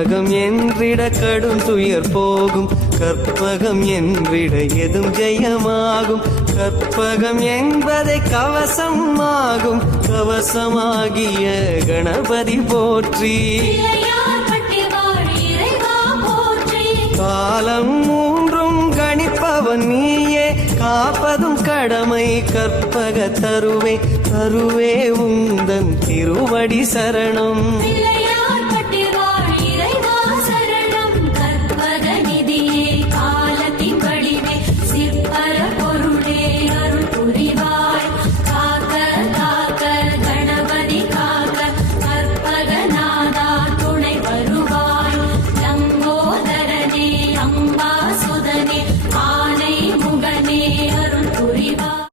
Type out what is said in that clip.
கற்பகம் என்றிட கடும் துயர் போகும், கற்பகம் என்றிட எதும் ஜெயமாகும். கற்பகம் என்பதை கவசம் ஆகும், கவசமாகிய கணபதி போற்றி. காலம் மூன்றும் கணிப்பவன் நீயே, காப்பதும் கடமை கற்பக தருவே. தருவே உந்தன் திருவடி சரணம்.